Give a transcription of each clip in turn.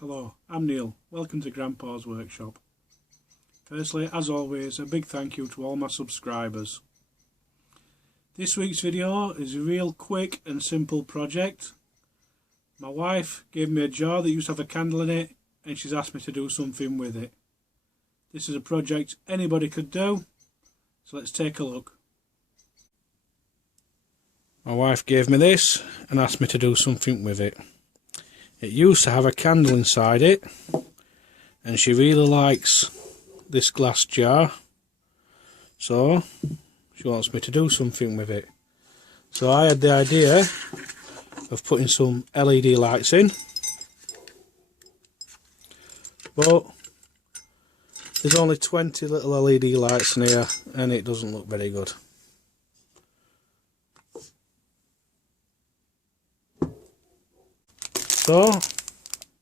Hello, I'm Neil. Welcome to Grandpa's Workshop. Firstly, as always, a big thank you to all my subscribers. This week's video is a real quick and simple project. My wife gave me a jar that used to have a candle in it and she's asked me to do something with it. This is a project anybody could do, so let's take a look. My wife gave me this and asked me to do something with it. It used to have a candle inside it, and she really likes this glass jar, so she wants me to do something with it. So I had the idea of putting some LED lights in, but there's only 20 little LED lights in here and it doesn't look very good. So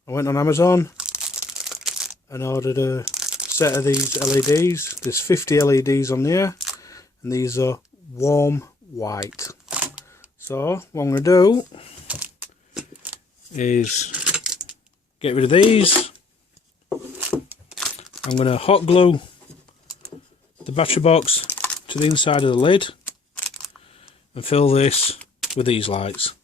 I went on Amazon and ordered a set of these LEDs. There's 50 LEDs on there and these are warm white. So what I'm going to do is get rid of these. I'm going to hot glue the battery box to the inside of the lid and fill this with these lights.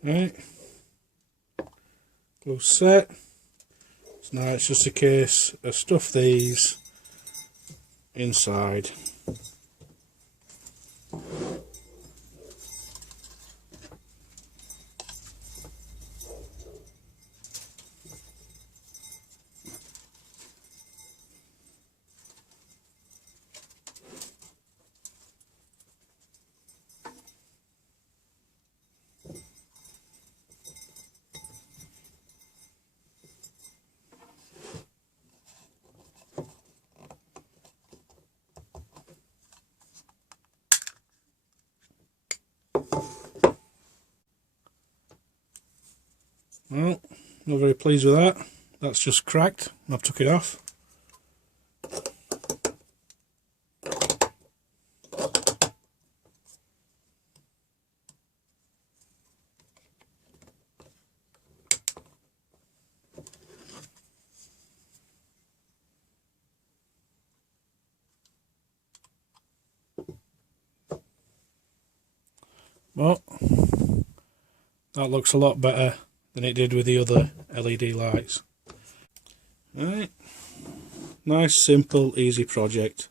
Right, glue set. So now it's just a case of stuff these inside. Well, not very pleased with that. That's just cracked. I've took it off. Well, that looks a lot better than it did with the other LED lights. Right, nice, simple, easy project.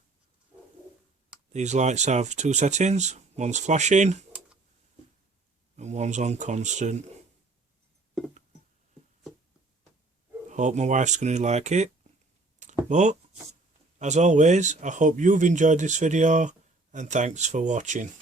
These lights have two settings. One's flashing and one's on constant. Hope my wife's going to like it. But as always, I hope you've enjoyed this video and thanks for watching.